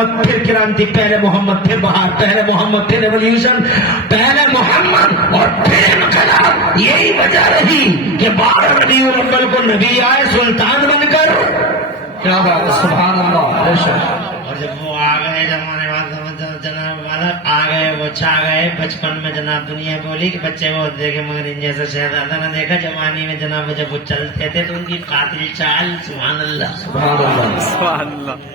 محمد پھر کرانتی، پہلے محمد پھر بہار، پہلے محمد پھر ریولیوشن، پہلے محمد اور پھر انقلاب. یہی وجہ رہی کہ 12 ربیع الاول کو نبی آئے سلطان بن کر. کیا بات ہے، سبحان اللہ. اور جب وہ آ گئے زمانے بعد جناب والا آ گئے، وہ چھا گئے بچپن میں جناب. دنیا بولی کہ بچے بہت دیکھے مگر ان جیسا شہزادہ نہ دیکھا. جوانی میں جناب جب وہ چلتے تھے تو ان کی قاتل چال، سبحان اللہ سبحان اللہ سبحان اللہ.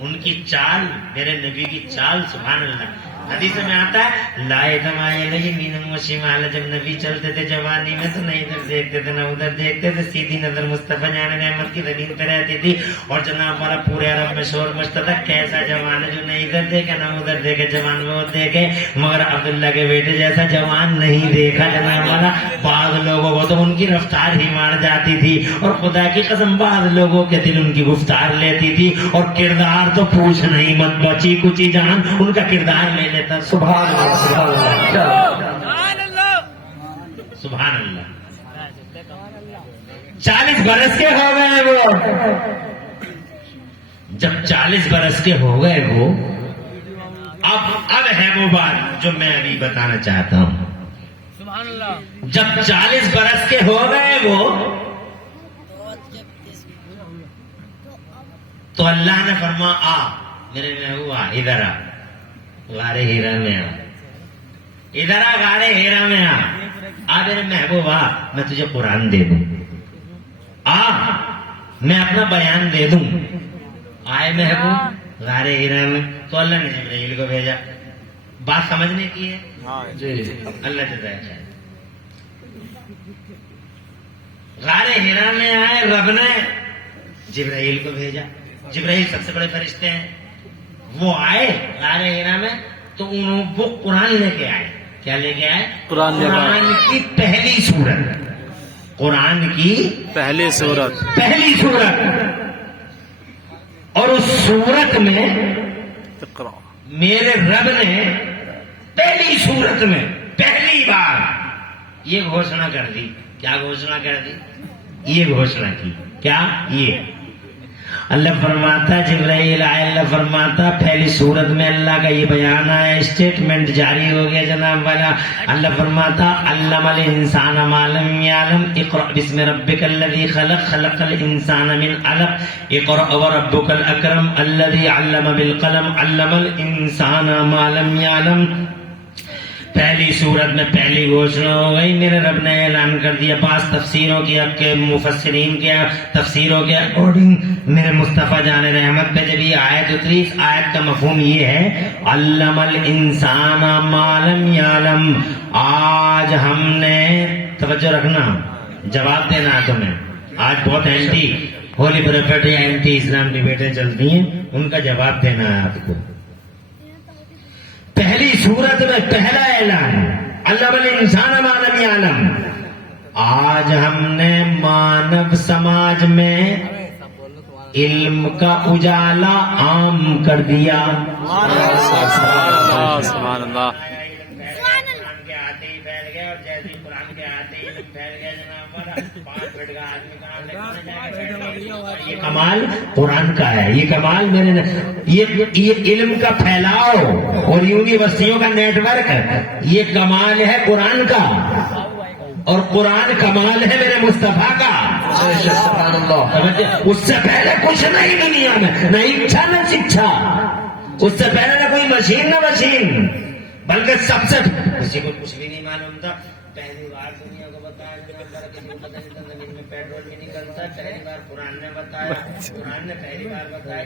ان کی چال، میرے نبی کی چال، سبحان اللہ. حدیث میں آتا ہے لائے دمائے لئی مینم و شمال. جب نبی چلتے تھے جوانی میں تو نہ ادھر دیکھتے تھے نہ ادھر دیکھتے تھے، سیدھی نظر مصطفیٰ جان رحمت کی زمین پہ رہتی تھی. اور جناب والا پورے عرب میں شور مچتا تھا کیسا جوان ہے جو نہ ادھر دیکھے نہ ادھر دیکھے. جوان وہ دیکھے مگر عبداللہ کے بیٹے جیسا جوان نہیں دیکھا جناب والا. بعض لوگوں کو تو ان کی رفتار ہی مار جاتی تھی، اور خدا کی قسم بعض لوگوں کے دل ان کی گفتار لیتی تھی. اور کردار تو پوچھ نہیں مت، بچی کچی جان ان کا کردار لے لیتا. سبحان اللہ سبحان اللہ سبحان اللہ. 40 برس کے ہو گئے وہ. جب 40 برس کے ہو گئے وہ، اب ہے وہ بات جو میں ابھی بتانا چاہتا ہوں. جب 40 برس کے ہو گئے وہ تو اللہ نے فرما آ میرے محبوب آ، ادھر آ غار ہیرا میں آ، ادھر آ غار ہیرا میں آ میرے محبوب آ، میں تجھے قرآن دے دوں. آ میں اپنا بیان دے دوں. آئے محبوب غار ہیرا میں تو اللہ نے جبرائیل کو بھیجا. بات سمجھنے کی ہے اللہ جزائے خیر. غار ہیرا میں آئے، رب نے جبرائیل کو بھیجا. جبرائیل سب سے بڑے فرشتے ہیں. وہ آئے غار ہیرا میں تو وہ قرآن لے کے آئے. کیا لے کے آئے؟ قرآن کی پہلی سورت. قرآن کی پہلی سورت. پہلی سورت. اور اس سورت میں اقرا. میرے رب نے پہلی سورت میں پہلی بار یہ گھوشنا کر دی. کیا گھوشنا کر دی؟ یہ گھوشنا کی. کیا؟ یہ اللہ فرماتا جبرائیل آئے، اللہ فرماتا پہلی سورت میں اللہ کا یہ بیان آیا، اسٹیٹمنٹ جاری ہو گیا جناب والا. اللہ فرماتا علم الانسان ما لم یعلم اقرأ بسم ربک الذی خلق خلق الانسان من علق اقرأ وربک الاکرم الذی علم بالقلم علم الانسان ما لم یعلم. پہلی سورت میں پہلی گھوشنا ہو گئی. میرے رب نے اعلان کر دیا. بعض تفسیروں کے مفسرین کے تفسیروں کے اکارڈنگ میرے مصطفیٰ جان رحمت پہ جب یہ آیت اتری، اس آیت کا مفہوم یہ ہے علم الانسان ما لم یعلم. آج ہم نے توجہ رکھنا، جواب دینا تمہیں. آج بہت اینٹی ہولی پروفیٹ یا اینٹی اسلام ڈبیٹیں چلتی ہیں، ان کا جواب دینا ہے آپ کو. پہلی سورت میں پہلا اعلان علم الانسان ما لم یعلم. آج ہم نے مانو سماج میں علم کا اجالا عام کر دیا. سبحان اللہ. قرآن کے آتے ہی پھیل گئے، اور جیسے ہی قرآن کے آتے ہی پھیل گئے جناب والا 5 فٹ کا آدمی یہ کمال قرآن کا ہے. یہ کمال میرے یہ علم کا پھیلاؤ اور یونیورسٹیوں کا نیٹ ورک، یہ کمال ہے قرآن کا. اور قرآن کمال ہے میرے مصطفیٰ کا. اس سے پہلے کچھ نہیں دنیا میں، نہ اچھا نہ شکشا. اس سے پہلے نہ کوئی مشین نہ مشین، بلکہ سب سے کسی کو کچھ بھی نہیں معلوم تھا. پہلی بار دنیا کو بتایا زمین میں پیٹرول بھی نکلتا. پہلی بار قرآن نے بتایا. قرآن نے پہلی بار بتایا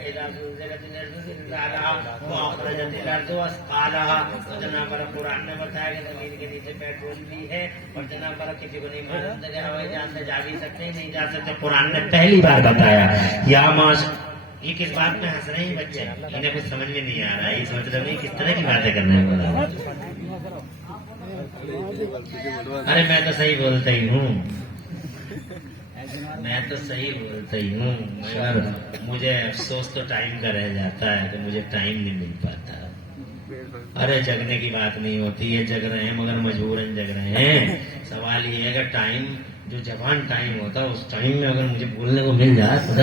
جناب قرآن نے بتایا کہ زمین کے نیچے پیٹرول بھی ہے. اور جناب کسی کو نہیں معلوم تھا کہ ہوائی جہاز سے جا بھی سکتے نہیں جا سکتے. قرآن نے پہلی بار بتایا. یا یہ کس بات میں ہنس رہے ہیں بچے؟ انہیں کچھ سمجھ میں نہیں آ رہا ہے. یہ سوچ رہے کس طرح کی باتیں کرنا ہے. ارے میں تو صحیح بولتا ہی ہوں، میں تو صحیح بولتا ہی ہوں، مگر مجھے افسوس تو ٹائم کا رہ جاتا ہے کہ مجھے ٹائم نہیں مل پاتا. ارے جگنے کی بات نہیں ہوتی ہے، جگ رہے ہیں مگر مجبوراً جگ رہے ہیں. سوال یہ ہے کہ ٹائم جو جوان ٹائم ہوتا ہے اس ٹائم میں اگر مجھے بولنے کو مل جائے خدا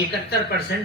71%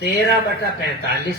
13/45,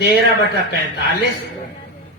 13/45।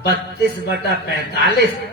32/45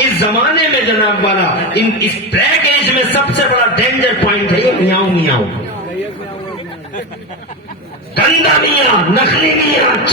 اس زمانے میں جناب والا اس بلیک ایج میں سب سے بڑا ڈینجر پوائنٹ ہے یہ میاؤں میاؤں، گندا میاں، نخلی میاں،